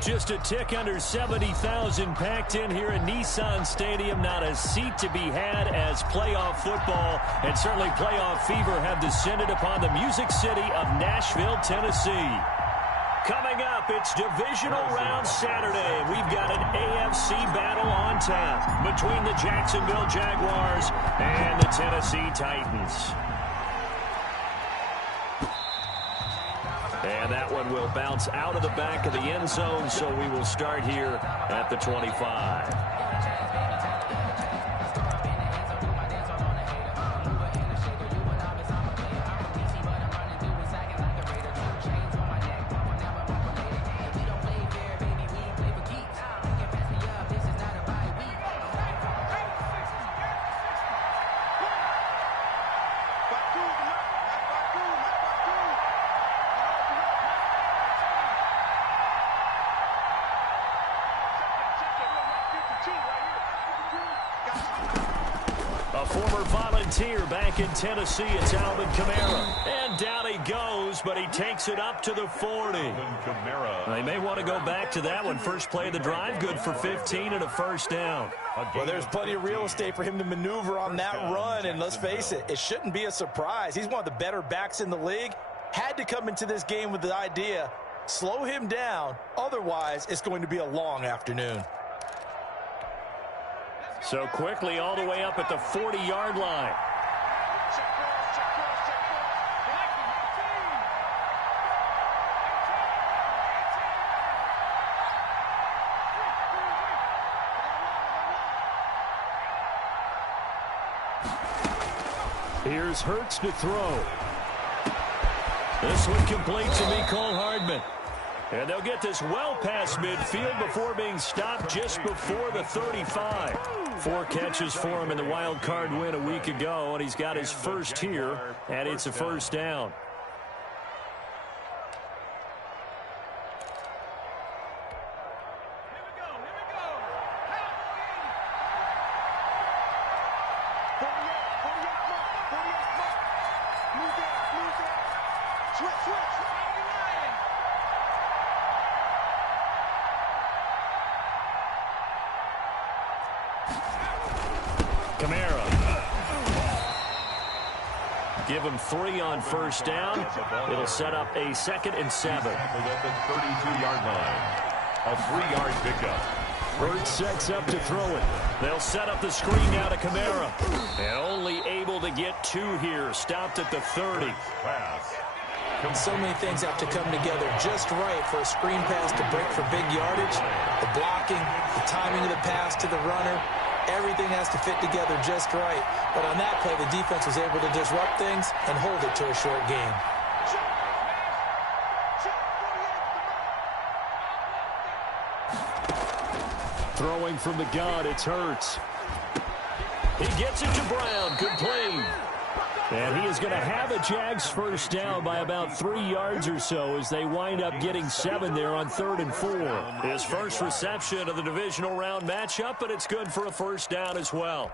Just a tick under 70,000 packed in here at Nissan Stadium. Not a seat to be had as playoff football and certainly playoff fever have descended upon the Music City of Nashville, Tennessee. Coming up, it's divisional round Saturday. We've got an AFC battle on tap between the Jacksonville Jaguars and the Tennessee Titans. And that one will bounce out of the back of the end zone, so we will start here at the 25. A former volunteer back in Tennessee, it's Alvin Kamara. And down he goes, but he takes it up to the 40. They may want to go back to that one. First play of the drive, good for 15 and a first down. Well, there's plenty of real estate for him to maneuver on that run, and let's face it, it shouldn't be a surprise. He's one of the better backs in the league. Had to come into this game with the idea, slow him down, otherwise it's going to be a long afternoon. So quickly all the way up at the 40-yard line. Here's Hurts to throw. This one complete to Mecole Hardman. And they'll get this well past midfield before being stopped just before the 35. 4 catches for him in the wild card win a week ago, and he's got his first here, and it's a first down. Kamara. Give him 3 on first down. It'll set up a 2nd and 7. At the 32-yard line. A 3-yard pickup. Hurts sets up to throw it. They'll set up the screen now to Kamara. And only able to get 2 here. Stopped at the 30. Pass. So many things have to come together just right for a screen pass to break for big yardage. The blocking, the timing of the pass to the runner, everything has to fit together just right. But on that play, the defense was able to disrupt things and hold it to a short game. Throwing from the gun, it's Hurts. He gets it to Brown. Good play. And he is going to have a Jags first down by about 3 yards or so as they wind up getting 7 there on 3rd and 4. His first reception of the divisional round matchup, but it's good for a first down as well.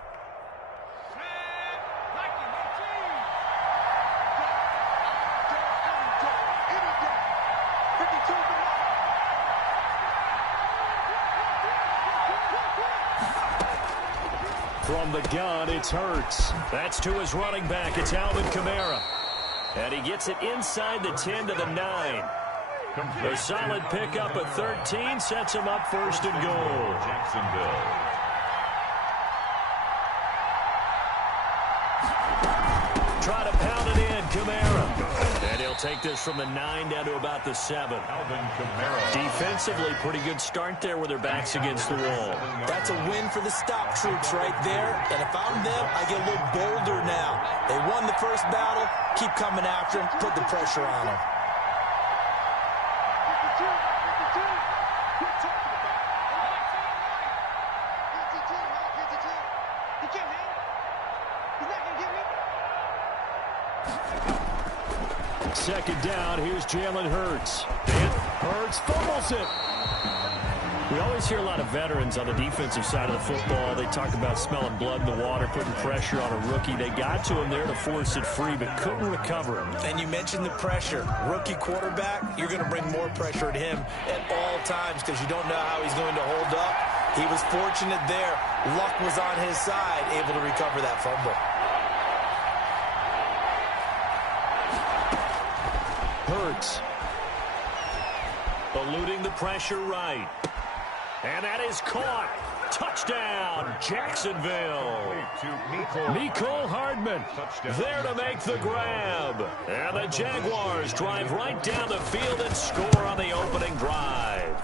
From the gun, it's Hurts. That's to his running back. It's Alvin Kamara. And he gets it inside the 10 to the 9. A solid pickup at 13 sets him up 1st and goal. Jacksonville. Try to pound it in, Kamara. And he'll take this from the 9 down to about the 7. Alvin Kamara. Defensively, pretty good start there with their backs against the wall. That's a win for the stop troops right there. And if I'm them, I get a little bolder now. They won the first battle. Keep coming after them. Put the pressure on them. Second down, here's Jalen Hurts. And Hurts fumbles it. We always hear a lot of veterans on the defensive side of the football. They talk about smelling blood in the water, putting pressure on a rookie. They got to him there to force it free, but couldn't recover him. And you mentioned the pressure. Rookie quarterback, you're going to bring more pressure at him at all times because you don't know how he's going to hold up. He was fortunate there. Luck was on his side, able to recover that fumble. Hurts. Eluding the pressure right. And that is caught. Touchdown, Jacksonville. Mecole Hardman there to make the grab. And the Jaguars drive right down the field and score on the opening drive.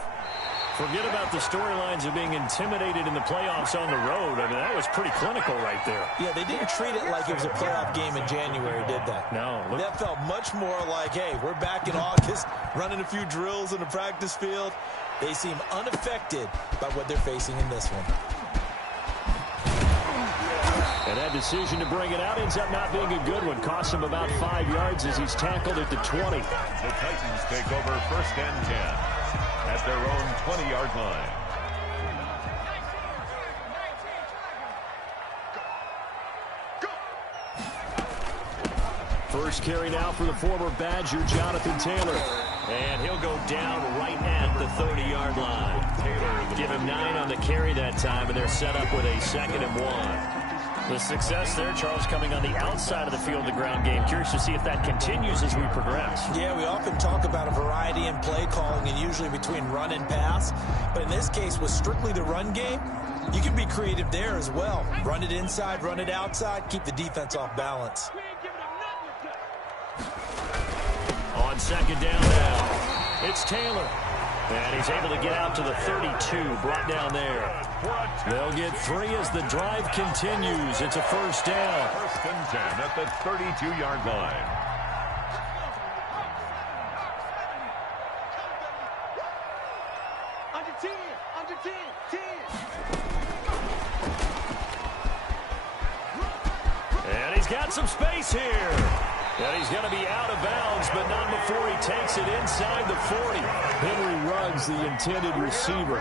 Forget about the storylines of being intimidated in the playoffs on the road. I mean, that was pretty clinical right there. Yeah, they didn't treat it like it was a playoff game in January, did they? No. That felt much more like, hey, we're back in August, running a few drills in the practice field. They seem unaffected by what they're facing in this one. And that decision to bring it out ends up not being a good one. Costs him about 5 yards as he's tackled at the 20. The Titans take over 1st and 10 at their own 20-yard line. First carry now for the former Badger, Jonathan Taylor. And he'll go down right at the 30-yard line. Give him 9 on the carry that time, and they're set up with a 2nd and 1. The success there, Charles, coming on the outside of the field, the ground game. Curious to see if that continues as we progress. Yeah, we often talk about a variety in play calling and usually between run and pass. But in this case, with strictly the run game, you can be creative there as well. Run it inside, run it outside, keep the defense off balance. On 2nd down now, it's Taylor. And he's able to get out to the 32, brought down there. They'll get 3 as the drive continues. It's a 1st down. 1st and 10 at the 32-yard line. Under 10. And he's got some space here. And he's going to be out of bounds, but not before he takes it inside the 40. Henry Ruggs, the intended receiver.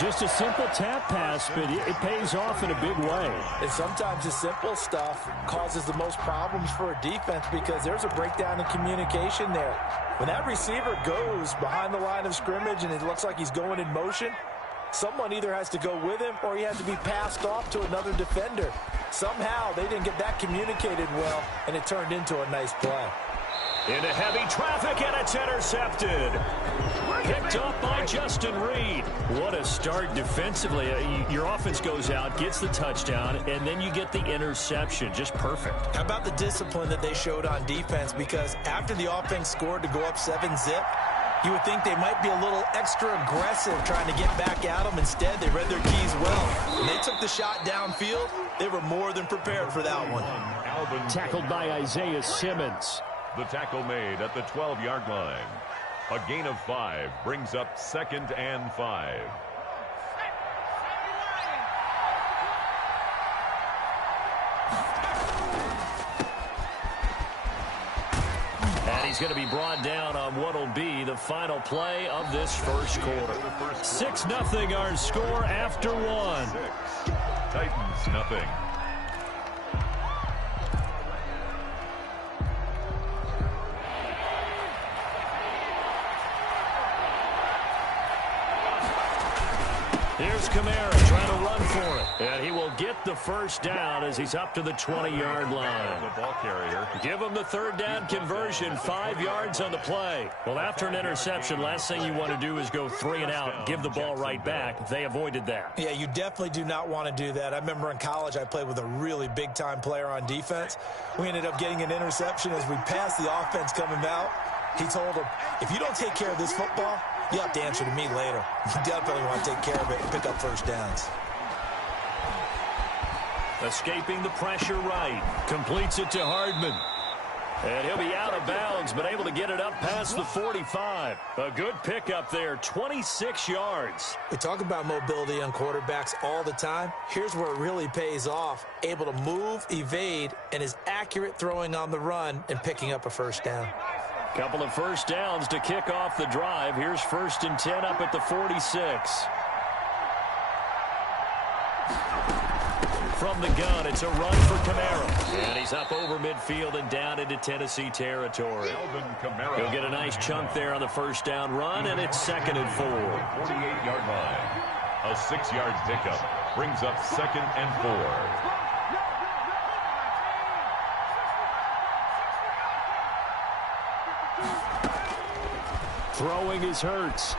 Just a simple tap pass, but it pays off in a big way. And sometimes the simple stuff causes the most problems for a defense because there's a breakdown in communication there. When that receiver goes behind the line of scrimmage and it looks like he's going in motion, someone either has to go with him or he has to be passed off to another defender. Somehow they didn't get that communicated well, and it turned into a nice play. Into heavy traffic, and it's intercepted. Picked up by Justin Reed. What a start defensively. Your offense goes out, gets the touchdown, and then you get the interception. Just perfect. How about the discipline that they showed on defense? Because after the offense scored to go up 7-zip, you would think they might be a little extra aggressive trying to get back at them. Instead, they read their keys well. When they took the shot downfield, they were more than prepared for that one. Tackled by Isaiah Simmons. The tackle made at the 12-yard line. A gain of 5 brings up 2nd and 5. And he's going to be brought down on what will be the final play of this first quarter. 6-0 our score after 1. Titans nothing. Here's Kamara trying to run for it. And he will get the 1st down as he's up to the 20-yard line. The ball carrier. Give him the 3rd down conversion, 5 yards on the play. Well, after an interception, last thing you want to do is go 3 and out and give the ball right back. They avoided that. Yeah, you definitely do not want to do that. I remember in college I played with a really big-time player on defense. We ended up getting an interception as we passed the offense coming out. He told him, if you don't take care of this football, you have to answer to me later. You definitely want to take care of it and pick up 1st downs. Escaping the pressure right. Completes it to Hardman. And he'll be out of bounds, but able to get it up past the 45. A good pickup there, 26 yards. We talk about mobility on quarterbacks all the time. Here's where it really pays off. Able to move, evade, and is accurate throwing on the run and picking up a 1st down. Couple of first downs to kick off the drive. Here's 1st and 10 up at the 46. From the gun, it's a run for Kamara. And he's up over midfield and down into Tennessee territory. He'll get a nice chunk there on the first down run, and it's 2nd and 4. 48-yard line. A 6-yard pickup brings up 2nd and 4. Throwing is Hurts.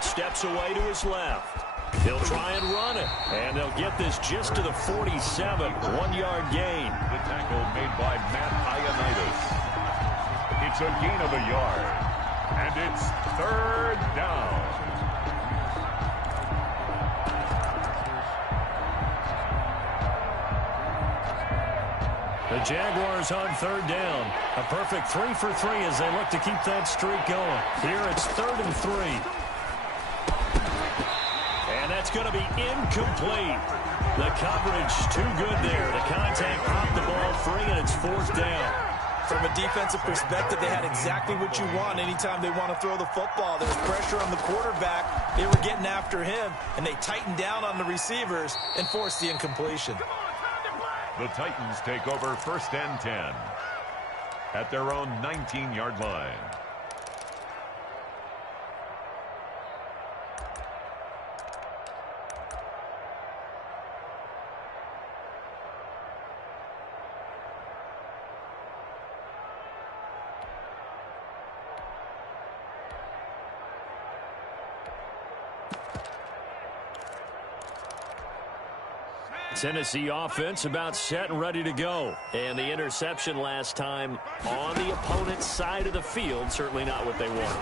Steps away to his left. He'll try and run it. And they'll get this just to the 47. 1-yard gain. The tackle made by Matt Ioannidis. It's a gain of a yard. And it's 3rd down. The Jaguars on 3rd down. A perfect 3 for 3 as they look to keep that streak going. Here it's 3rd and 3. And that's going to be incomplete. The coverage too good there. The contact popped the ball free, and it's 4th down. From a defensive perspective, they had exactly what you want anytime they want to throw the football. There was pressure on the quarterback. They were getting after him, and they tightened down on the receivers and forced the incompletion. The Titans take over 1st and 10 at their own 19-yard line. Tennessee offense about set and ready to go. And the interception last time on the opponent's side of the field, certainly not what they wanted.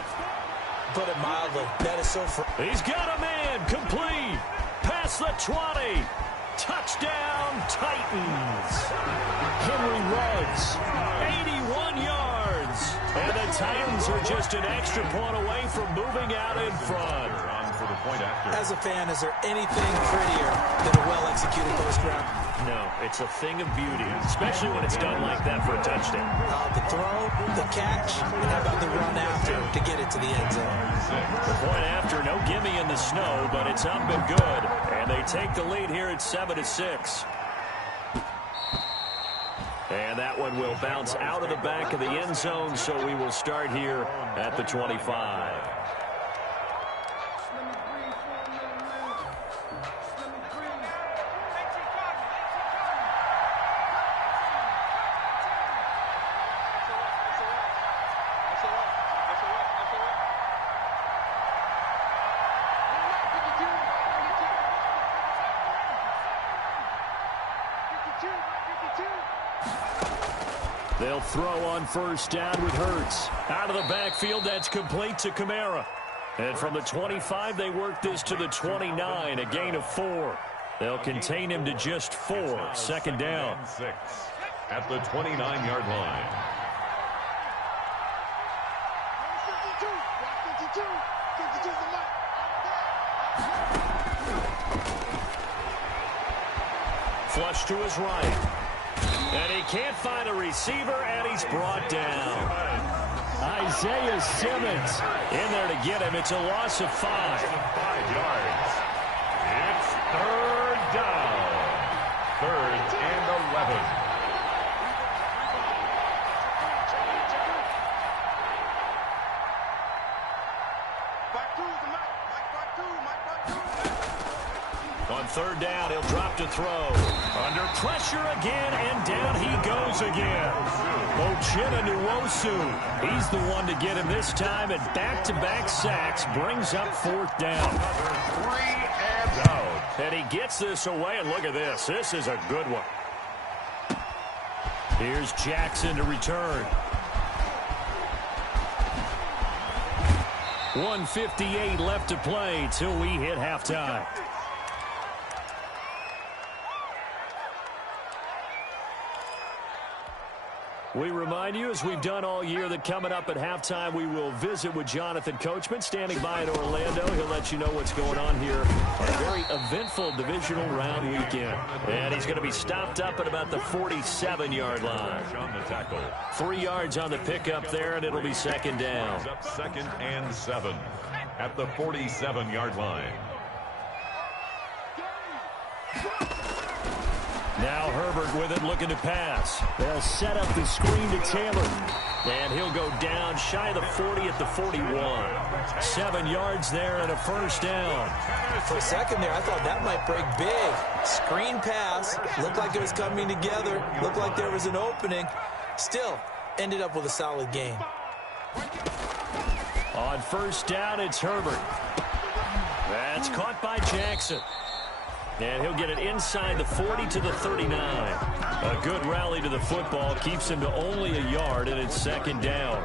Put it mildly. That is so He's got a man. Complete. Past the 20. Touchdown, Titans. Henry Ruggs, 81 yards. And the Titans are just an extra point away from moving out in front. As a fan, is there anything prettier than a well-executed post route? No, it's a thing of beauty, especially when it's done like that for a touchdown. The throw, the catch, and how about the run after to get it to the end zone? The point after, no gimme in the snow, but it's up and good. And they take the lead here at 7-6. And that one will bounce out of the back of the end zone, so we will start here at the 25. They'll throw on first down with Hurts. Out of the backfield, that's complete to Kamara. And from the 25, they work this to the 29, a gain of 4. They'll contain him to just 4. 2nd down. 6 at the 29-yard line. Flush to his right. And he can't find a receiver, and he's brought down. Isaiah Simmons in there to get him. It's a loss of 5. 5 yards. It's 3rd down. 3rd and 11. On 3rd down, he'll drop to throw. Under pressure again, and down he goes again. Uchenna Nwosu, he's the one to get him this time, and back-to-back sacks brings up 4th down. 3 and out. And he gets this away, and look at this. This is a good one. Here's Jackson to return. 1:58 left to play till we hit halftime. We remind you, as we've done all year, that coming up at halftime, we will visit with Jonathan Coachman, standing by in Orlando. He'll let you know what's going on here on a very eventful divisional round weekend. And he's going to be stopped up at about the 47-yard line. 3 yards on the pickup there, and it'll be second down. Second and 7 at the 47-yard line. Now Herbert with it, looking to pass. They'll set up the screen to Taylor. And he'll go down shy of the 40 at the 41. 7 yards there and a first down. For a second there, I thought that might break big. Screen pass. Looked like it was coming together. Looked like there was an opening. Still, ended up with a solid gain. On first down, it's Herbert. That's caught by Jackson. And he'll get it inside the 40 to the 39. A good rally to the football keeps him to only a yard, and it's second down.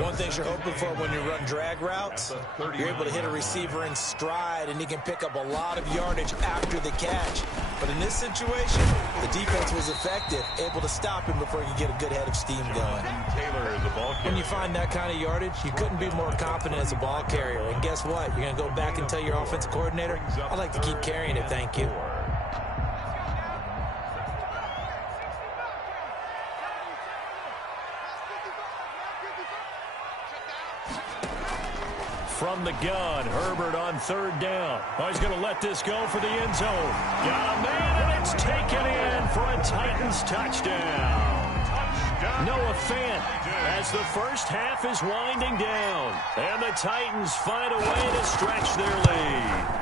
One thing you're hoping for when you run drag routes, you're able to hit a receiver in stride, and he can pick up a lot of yardage after the catch. But in this situation, the defense was effective, able to stop him before he could get a good head of steam going. When you find that kind of yardage, you couldn't be more confident as a ball carrier. And guess what? You're going to go back and tell your offensive coordinator, I'd like to keep carrying it, thank you. From the gun, Herbert on third down. Oh, he's going to let this go for the end zone. Got a man, and it's taken in for a Titans touchdown. Noah Fant as the first half is winding down. And the Titans find a way to stretch their lead.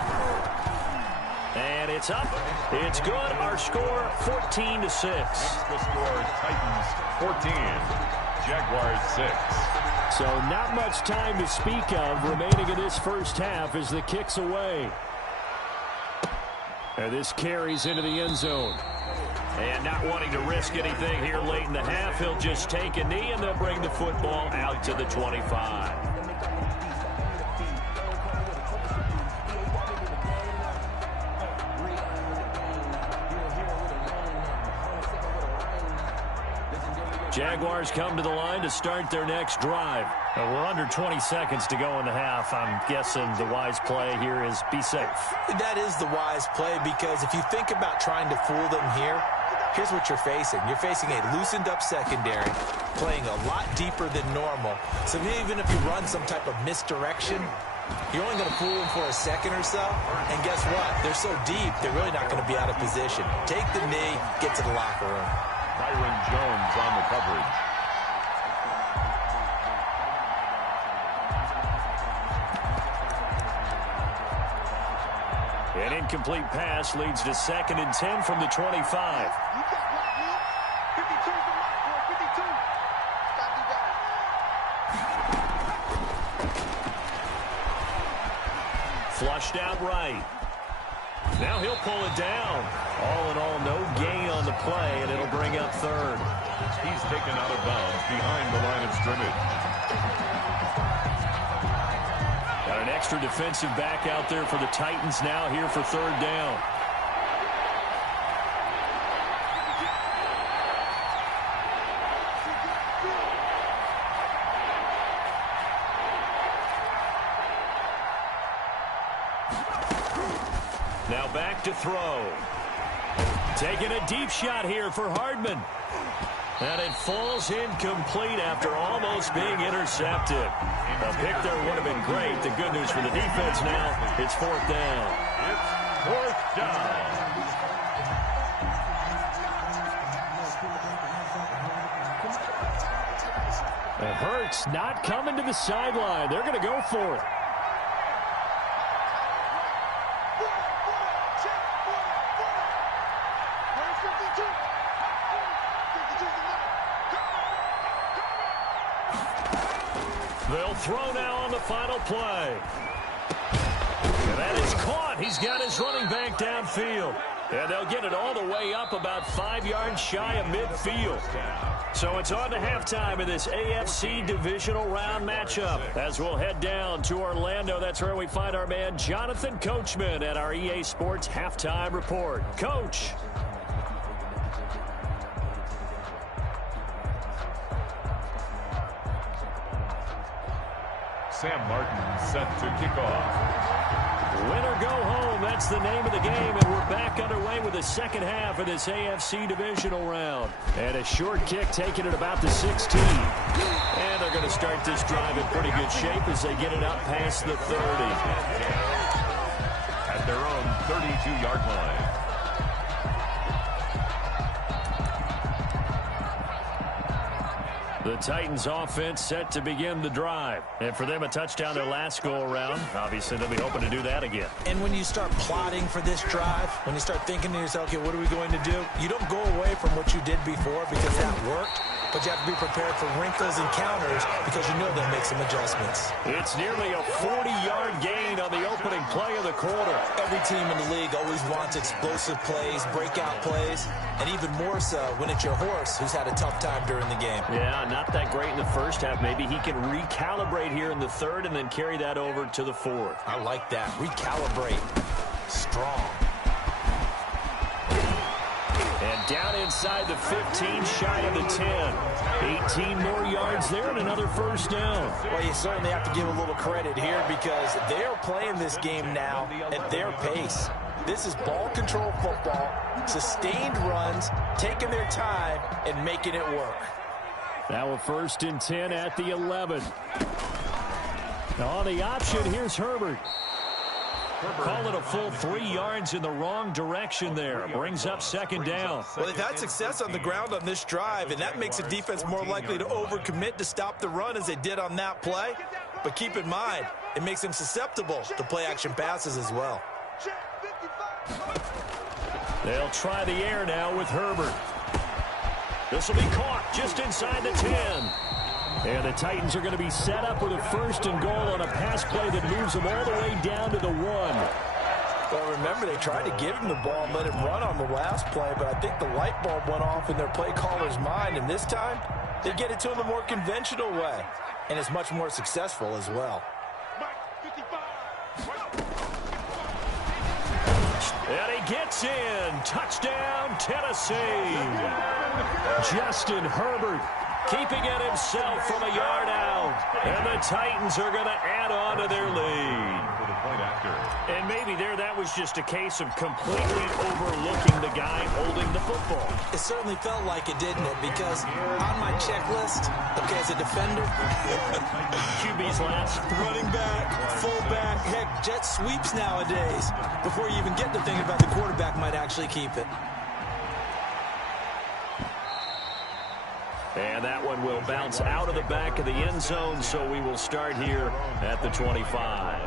And it's up. It's good. Our score, 14-6. The score, Titans 14, Jaguars 6. So not much time to speak of remaining in this first half as the kick's away. And this carries into the end zone. And not wanting to risk anything here late in the half, he'll just take a knee and they'll bring the football out to the 25. Jaguars come to the line to start their next drive. We're under 20 seconds to go in the half. I'm guessing the wise play here is be safe. That is the wise play, because if you think about trying to fool them here, here's what you're facing. You're facing a loosened up secondary, playing a lot deeper than normal. So even if you run some type of misdirection, you're only going to fool them for a second or so. And guess what? They're so deep, they're really not going to be out of position. Take the knee, get to the locker room. Byron Jones on the coverage. An incomplete pass leads to 2nd and 10 from the 25. Flushed out right. Now he'll pull it down. All in all, no gain on the play, and it'll bring up 3rd. He's taken out of bounds behind the line of scrimmage. Got an extra defensive back out there for the Titans now here for 3rd down. Now back to throw. Taking a deep shot here for Hardman. And it falls incomplete after almost being intercepted. A pick there would have been great. The good news for the defense now, it's 4th down. It's 4th down. And Hurts not coming to the sideline. They're going to go for it. They'll throw now on the final play. And that is caught. He's got his running back downfield. And they'll get it all the way up about 5 yards shy of midfield. So it's on to halftime in this AFC divisional round matchup. As we'll head down to Orlando, that's where we find our man Jonathan Coachman at our EA Sports Halftime Report. Coach. Sam Martin set to kick off. Win or go home, that's the name of the game, and we're back underway with the second half of this AFC divisional round. And a short kick taken at about the 16. And they're going to start this drive in pretty good shape as they get it up past the 30. At their own 32-yard line. The Titans offense set to begin the drive. And for them, a touchdown their last go-around. Obviously, they'll be hoping to do that again. And when you start plotting for this drive, when you start thinking to yourself, okay, what are we going to do? You don't go away from what you did before because that worked. But you have to be prepared for wrinkles and counters because you know they'll make some adjustments. It's nearly a 40-yard gain on the opening play of the quarter. Every team in the league always wants explosive plays, breakout plays, and even more so when it's your horse who's had a tough time during the game. Yeah, not that great in the first half. Maybe he can recalibrate here in the third and then carry that over to the fourth. I like that. Recalibrate. Strong. And down inside the 15, shy of the 10. 18 more yards there and another first down. Well, you certainly have to give a little credit here because they're playing this game now at their pace. This is ball control football, sustained runs, taking their time and making it work. Now a 1st and 10 at the 11. On the option, here's Herbert. Call it a full 3 yards in the wrong direction there. Brings up 2nd down. Well, they've had success on the ground on this drive, and that makes a defense more likely to overcommit to stop the run as they did on that play. But keep in mind, it makes them susceptible to play-action passes as well. They'll try the air now with Herbert. This will be caught just inside the 10. And the Titans are going to be set up with a 1st and goal on a pass play that moves them all the way down to the 1. Well, remember, they tried to give him the ball and let him run on the last play, but I think the light bulb went off in their play caller's mind, and this time they get it to him a more conventional way, and it's much more successful as well. And he gets in. Touchdown, Tennessee. Justin Herbert keeping it himself from a yard out. And the Titans are going to add on to their lead. And maybe that was just a case of completely overlooking the guy holding the football. It certainly felt like it, didn't it? Because on my checklist, okay, as a defender, QB's last. running back, fullback, heck, jet sweeps nowadays. Before you even get to thinking about the quarterback might actually keep it. And that one will bounce out of the back of the end zone, so we will start here at the 25.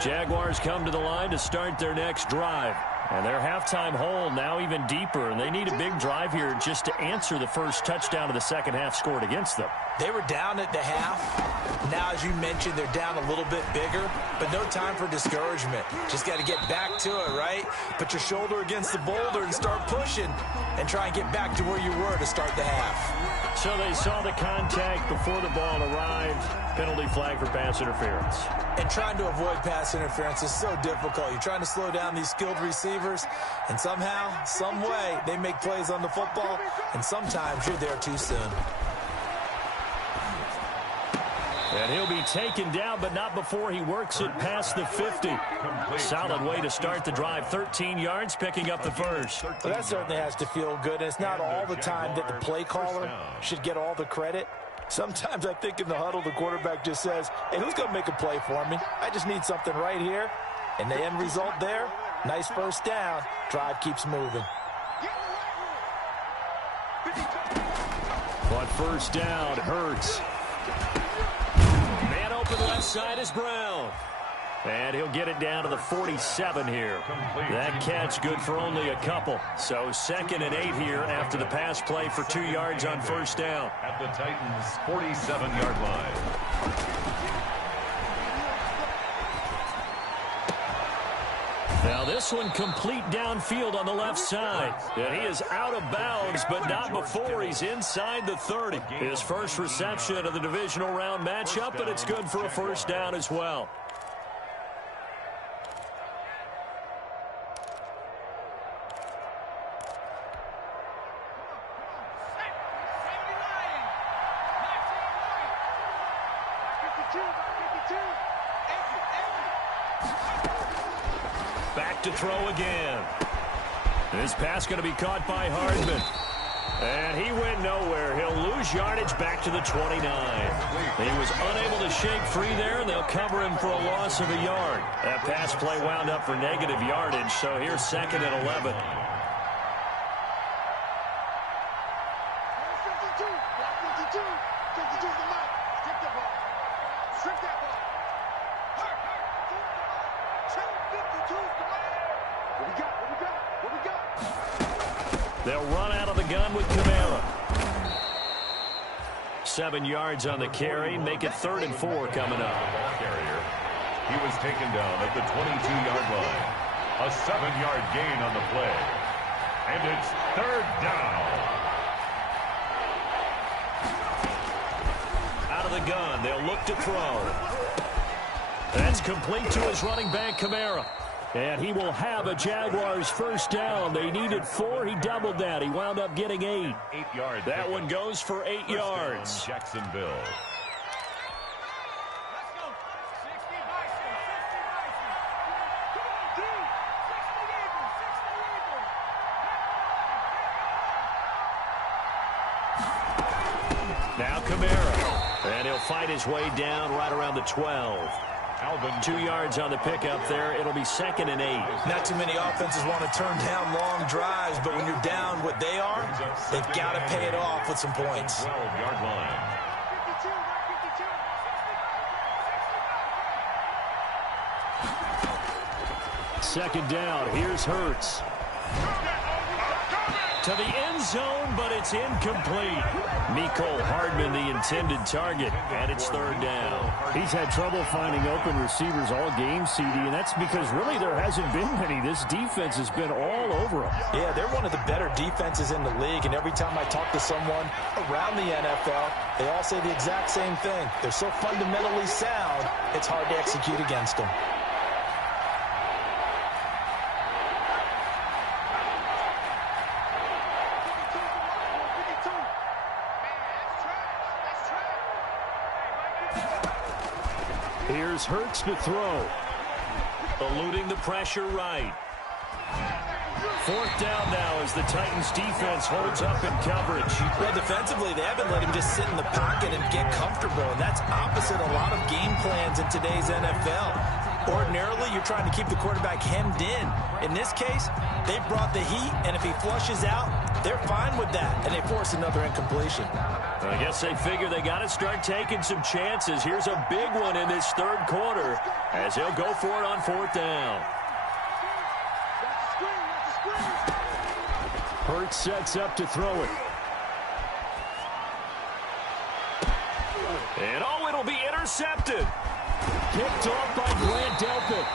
Jaguars come to the line to start their next drive. And their halftime hole now even deeper, and they need a big drive here just to answer the first touchdown of the second half scored against them. They were down at the half. Now, as you mentioned, they're down a little bit bigger, but no time for discouragement. Just got to get back to it, right? Put your shoulder against the boulder and start pushing and try and get back to where you were to start the half. So they saw the contact before the ball arrived. Penalty flag for pass interference. And trying to avoid pass interference is so difficult. You're trying to slow down these skilled receivers, and somehow, some way, they make plays on the football, and sometimes you're there too soon. And he'll be taken down, but not before he works it past the 50. Solid way to start the drive. 13 yards, picking up the first. Well, that certainly has to feel good. And it's not all the time that the play caller should get all the credit. Sometimes I think in the huddle, the quarterback just says, hey, who's going to make a play for me? I just need something right here. And the end result there, nice first down. Drive keeps moving. On first down, Hurts. Man open left side is Brown. And he'll get it down to the 47 here. That catch good for only a couple. So 2nd and 8 here after the pass play for 2 yards on first down. At the Titans' 47-yard line. Now this one complete downfield on the left side. And he is out of bounds, but not before he's inside the 30. His first reception of the divisional round matchup, but it's good for a first down as well. Back to throw again. This pass going to be caught by Hardman. And he went nowhere. He'll lose yardage back to the 29. He was unable to shake free there, and they'll cover him for a loss of a yard. That pass play wound up for negative yardage, so here's 2nd and 11. They'll run out of the gun with Kamara. 7 yards on the carry. Make it 3rd and 4 coming up. He was taken down at the 22-yard line. A 7-yard gain on the play. And it's 3rd down. Out of the gun. They'll look to throw. That's complete to his running back, Kamara. And he will have a Jaguars first down. They needed 4. He doubled that. He wound up getting 8. 8 yards. That one goes for 8 yards. Jacksonville. Now Kamara. And he'll fight his way down right around the 12. 2 yards on the pickup there. It'll be 2nd and 8. Not too many offenses want to turn down long drives, but when you're down what they are, they've got to pay it off with some points. 12-yard line. Second down. Here's Hurts. To the end zone, but it's incomplete. Mecole Hardman, the intended target, and it's 3rd down. He's had trouble finding open receivers all game, CD, and that's because really there hasn't been many. This defense has been all over him. Yeah, they're one of the better defenses in the league, and every time I talk to someone around the NFL, they all say the exact same thing. They're so fundamentally sound, it's hard to execute against them. Here's Hurts to throw. Eluding the pressure right. 4th down now as the Titans defense holds up in coverage. Well, defensively, they haven't let him just sit in the pocket and get comfortable, and that's opposite a lot of game plans in today's NFL. Ordinarily, you're trying to keep the quarterback hemmed in. In this case, they brought the heat, and if he flushes out, they're fine with that, and they force another incompletion. I guess they figure they got to start taking some chances. Here's a big one in this 3rd quarter as he'll go for it on 4th down. Hurts sets up to throw it. And oh, it'll be intercepted. Kicked off by Grant Delpit.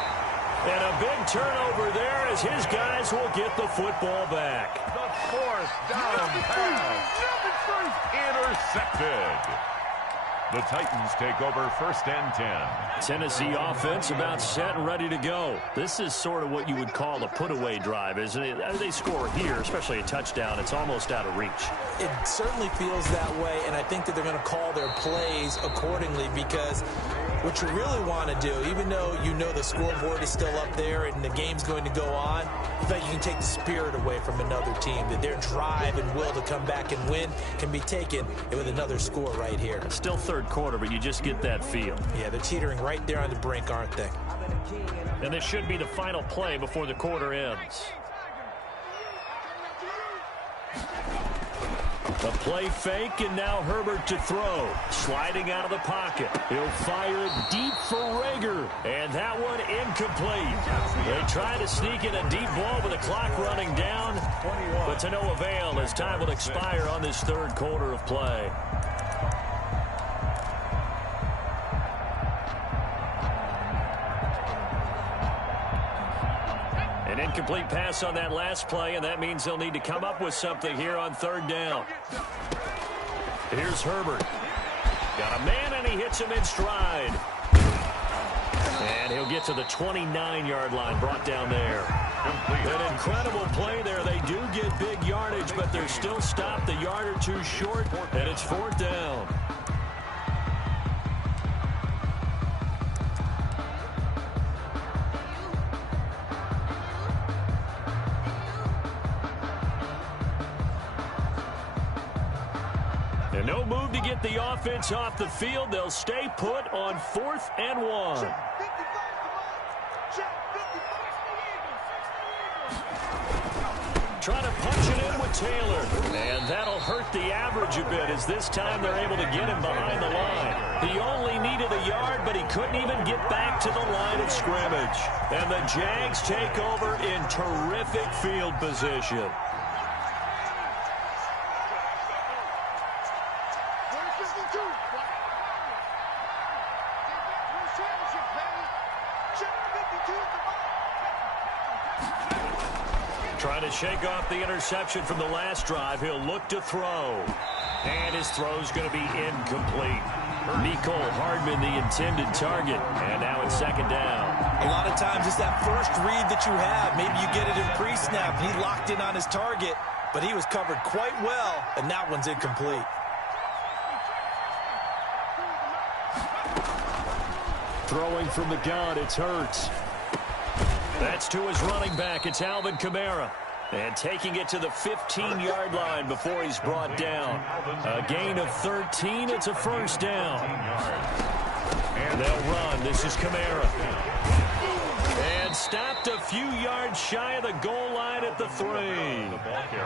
And a big turnover there as his guys will get the football back. The 4th down pass. Intercepted. The Titans take over 1st and 10. Tennessee offense about set and ready to go. This is sort of what you would call a put-away drive, isn't it? As they score here, especially a touchdown, it's almost out of reach. It certainly feels that way, and I think that they're going to call their plays accordingly because what you really want to do, even though you know the scoreboard is still up there and the game's going to go on, in fact, you can take the spirit away from another team, that their drive and will to come back and win can be taken with another score right here. Still 3rd quarter, but you just get that feel. Yeah, they're teetering right there on the brink, aren't they? And this should be the final play before the quarter ends. A play fake, and now Herbert to throw. Sliding out of the pocket. He'll fire deep for Rager. And that one incomplete. They try to sneak in a deep ball with the clock running down, but to no avail as time will expire on this 3rd quarter of play. An incomplete pass on that last play, and that means they'll need to come up with something here on 3rd down. Here's Herbert. Got a man, and he hits him in stride. And he'll get to the 29-yard line, brought down there. An incredible play there. They do get big yardage, but they're still stopped a yard or two short, and it's 4th down. And no move to get the offense off the field. They'll stay put on 4th and 1. Trying to punch it in with Taylor. And that'll hurt the average a bit as this time they're able to get him behind the line. He only needed a yard, but he couldn't even get back to the line of scrimmage. And the Jags take over in terrific field position. Trying to shake off the interception from the last drive. He'll look to throw. And his throw's going to be incomplete. Nicole Hardman, the intended target. And now it's 2nd down. A lot of times it's that first read that you have. Maybe you get it in pre-snap. He locked in on his target, but he was covered quite well, and that one's incomplete. Throwing from the gun, it's Hurts. That's to his running back. It's Alvin Kamara. And taking it to the 15-yard line before he's brought down. A gain of 13. It's a 1st down. And they'll run. This is Kamara. And stopped a few yards shy of the goal line at the 3.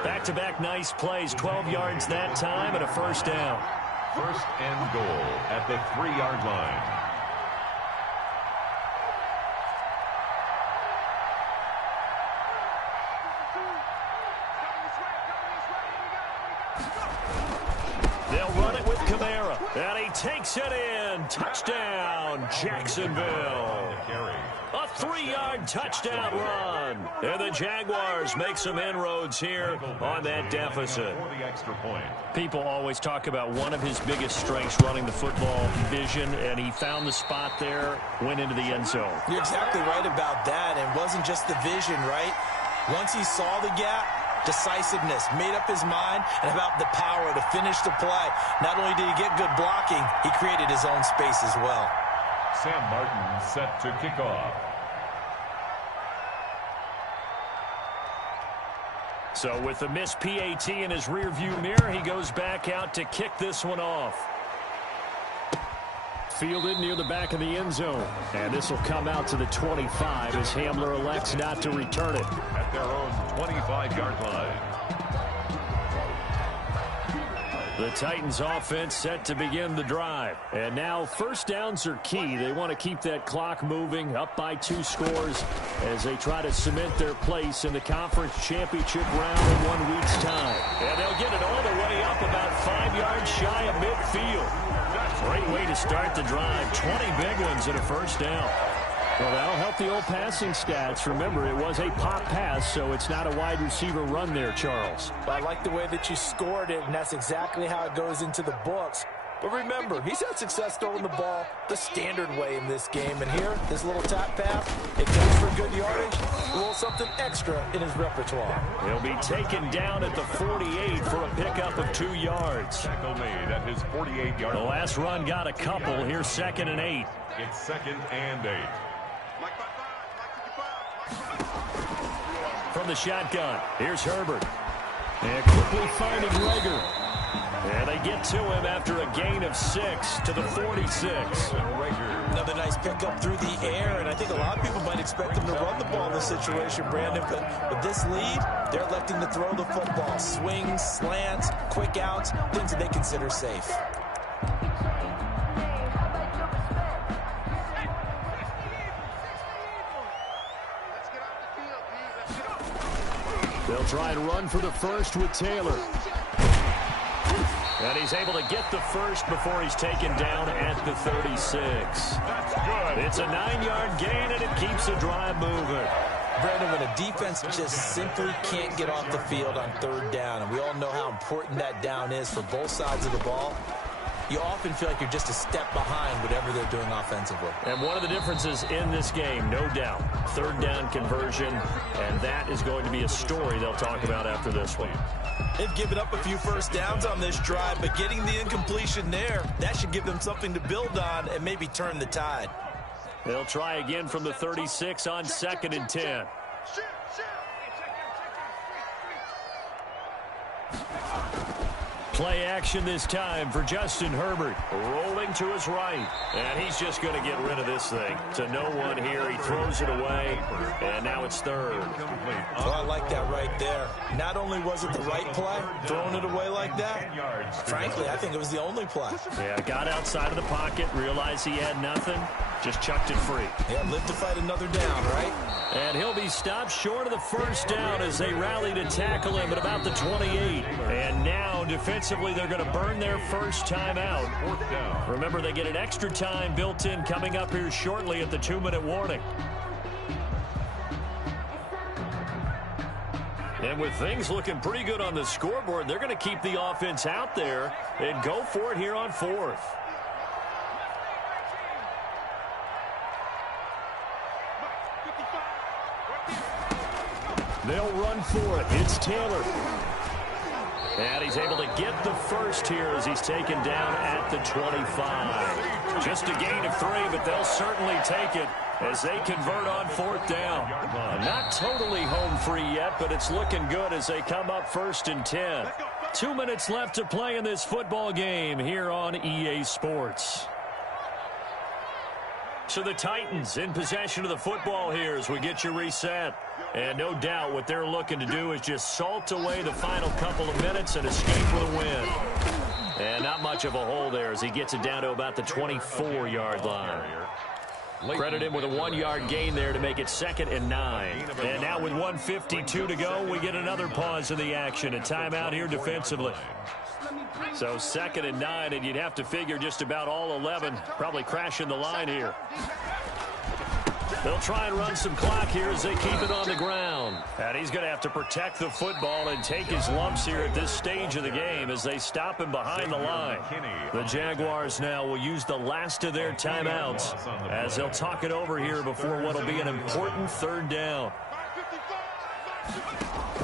Back-to-back nice plays. 12 yards that time and a 1st down. 1st and goal at the 3-yard line. And he takes it in. Touchdown, Jacksonville. A 3-yard touchdown run. And the Jaguars make some inroads here on that deficit. People always talk about one of his biggest strengths running the football, vision, and he found the spot there, went into the end zone. You're exactly right about that. And it wasn't just the vision, right? Once he saw the gap, decisiveness, made up his mind, and about the power to finish the play. Not only did he get good blocking, he created his own space as well. Sam Martin set to kick off. So with the missed PAT in his rearview mirror, he goes back out to kick this one off. Fielded near the back of the end zone. And this will come out to the 25 as Hamler elects not to return it. At their own 25-yard line. The Titans offense set to begin the drive. And now 1st downs are key. They want to keep that clock moving, up by 2 scores as they try to cement their place in the conference championship round in 1 week's time. And they'll get it all the way up about 5 yards shy of midfield. Great way to start the drive. 20 big ones and a 1st down. Well, that'll help the old passing stats. Remember, it was a pop pass, so it's not a wide receiver run there, Charles. I like the way that you scored it, and that's exactly how it goes into the books. But remember, he's had success throwing the ball the standard way in this game. And here, this little tap pass, it goes for good yardage, a little something extra in his repertoire. He'll be taken down at the 48 for a pickup of 2 yards. Tackle made at his 48-yard line. The last run got a couple. Here's 2nd and 8. It's 2nd and 8. From the shotgun, here's Herbert. And quickly finding Rager. And they get to him after a gain of 6 to the 46. Another nice pickup through the air, and I think a lot of people might expect him to run the ball in this situation, Brandon. But with this lead, they're electing to throw the football. Swings, slants, quick outs, things that they consider safe. They'll try and run for the 1st with Taylor. And he's able to get the 1st before he's taken down at the 36. That's good. It's a 9-yard gain, and it keeps the drive moving. Brandon, when a defense just simply can't get off the field on 3rd down, and we all know how important that down is for both sides of the ball, you often feel like you're just a step behind whatever they're doing offensively. And one of the differences in this game, no doubt, 3rd down conversion, and that is going to be a story they'll talk about after this one. They've given up a few 1st downs on this drive, but getting the incompletion there, that should give them something to build on and maybe turn the tide. They'll try again from the 36 on 2nd and 10. Play action this time for Justin Herbert. Rolling to his right. And he's just going to get rid of this thing. To no one here. He throws it away. And now it's third. Well, I like that right there. Not only was it the right play, throwing it away like that, frankly, I think it was the only play. Yeah, got outside of the pocket, realized he had nothing, just chucked it free. Yeah, live to fight another down, right? And he'll be stopped short of the first down as they rally to tackle him at about the 28. And now, defensively, they're going to burn their first time out. Remember, they get an extra time built in coming up here shortly at the 2-minute warning. And with things looking pretty good on the scoreboard, they're going to keep the offense out there and go for it here on fourth. They'll run for it. It's Taylor. And he's able to get the first here as he's taken down at the 25. Just a gain of 3, but they'll certainly take it as they convert on fourth down. Not totally home free yet, but it's looking good as they come up 1st and 10. 2 minutes left to play in this football game here on EA Sports. So the Titans in possession of the football here as we get you reset. And no doubt what they're looking to do is just salt away the final couple of minutes and escape with a win. And not much of a hole there as he gets it down to about the 24-yard line. Credit him with a 1-yard gain there to make it 2nd and 9. And now with 1:52 to go, we get another pause in the action. A timeout here defensively. So 2nd and 9, and you'd have to figure just about all 11 probably crashing the line here. They'll try and run some clock here as they keep it on the ground. And he's going to have to protect the football and take his lumps here at this stage of the game as they stop him behind the line. The Jaguars now will use the last of their timeouts as they'll talk it over here before what will be an important 3rd down.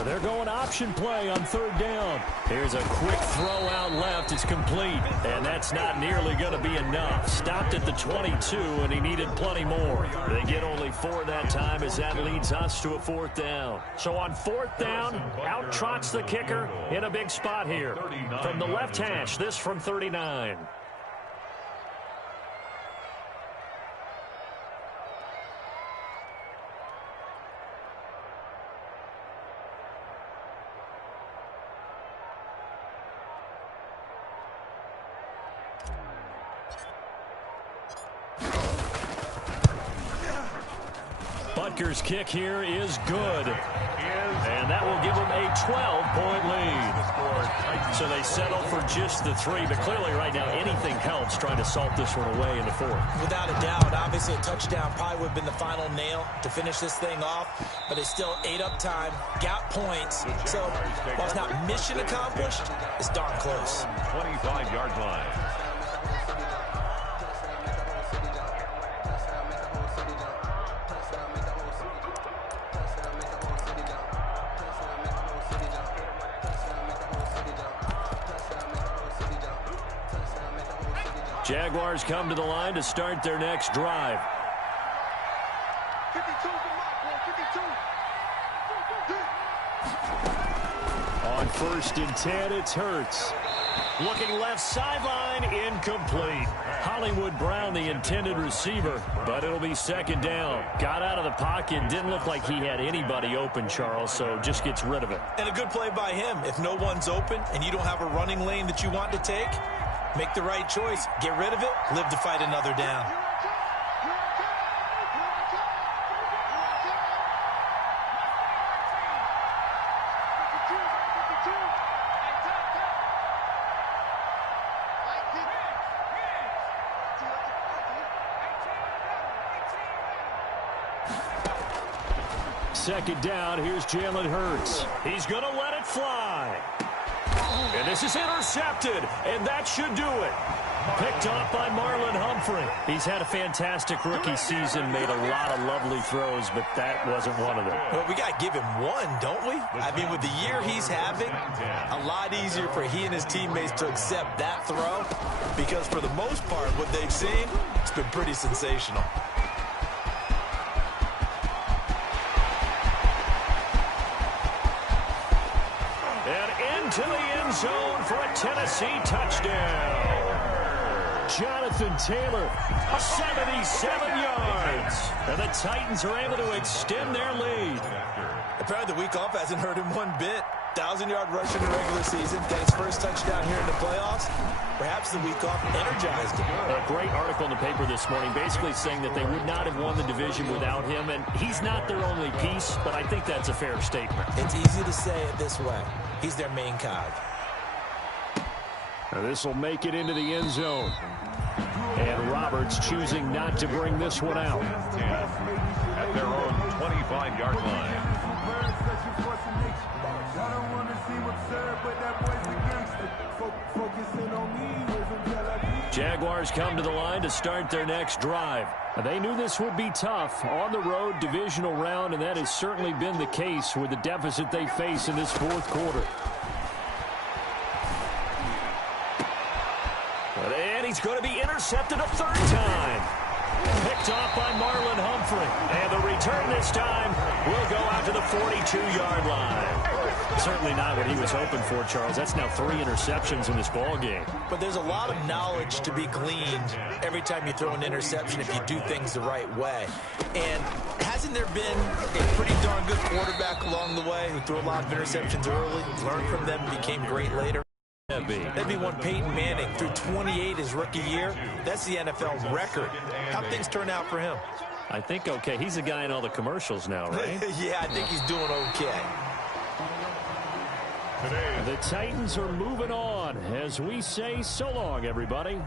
They're going option play on 3rd down. Here's a quick throw out left. It's complete, and that's not nearly going to be enough. Stopped at the 22, and he needed plenty more. They get only 4 that time as that leads us to a 4th down. So on 4th down, out trots the kicker in a big spot here. From the left hash, this from 39. Butker's kick here is good. And that will give them a 12-point lead. So they settle for just the 3, but clearly right now anything helps trying to salt this one away in the 4th. Without a doubt, obviously a touchdown probably would have been the final nail to finish this thing off, but it's still ate up time, got points. So while it's not mission accomplished, it's darn close. 25-yard line. Jaguars come to the line to start their next drive. On 1st and 10, it's Hurts. Looking left sideline, incomplete. Hollywood Brown, the intended receiver, but it'll be 2nd down. Got out of the pocket, didn't look like he had anybody open, Charles, so just gets rid of it. And a good play by him. If no one's open and you don't have a running lane that you want to take, make the right choice. Get rid of it. Live to fight another down. Second down, here's Jalen Hurts. He's going to let it fly. And this is intercepted, and that should do it. Picked off by Marlon Humphrey. He's had a fantastic rookie season, made a lot of lovely throws, but that wasn't one of them. Well, we got to give him one, don't we? I mean, with the year he's having, a lot easier for he and his teammates to accept that throw because for the most part, what they've seen, it's been pretty sensational. And into the end end zone for a Tennessee touchdown. Jonathan Taylor, 77 yards. And the Titans are able to extend their lead. Apparently the week off hasn't hurt him one bit. 1,000-yard rush in the regular season. Got his first touchdown here in the playoffs. Perhaps the week off energized him. A great article in the paper this morning basically saying that they would not have won the division without him. And he's not their only piece, but I think that's a fair statement. It's easy to say it this way. He's their main cog. Now this will make it into the end zone. And Roberts choosing not to bring this one out. At their own 25-yard line. Jaguars come to the line to start their next drive. They knew this would be tough on the road divisional round, and that has certainly been the case with the deficit they face in this fourth quarter. And he's going to be intercepted a third time. Picked off by Marlon Humphrey. And the return this time will go out to the 42-yard line. Certainly not what he was hoping for, Charles. That's now 3 interceptions in this ball game. But there's a lot of knowledge to be gleaned every time you throw an interception if you do things the right way. And hasn't there been a pretty darn good quarterback along the way who threw a lot of interceptions early, learned from them, became great later? That'd be one Peyton Manning threw 28 his rookie year. That's the NFL record. How things turn out for him? I think okay. He's a guy in all the commercials now, right? Yeah, I think he's doing okay. The Titans are moving on as we say so long, everybody.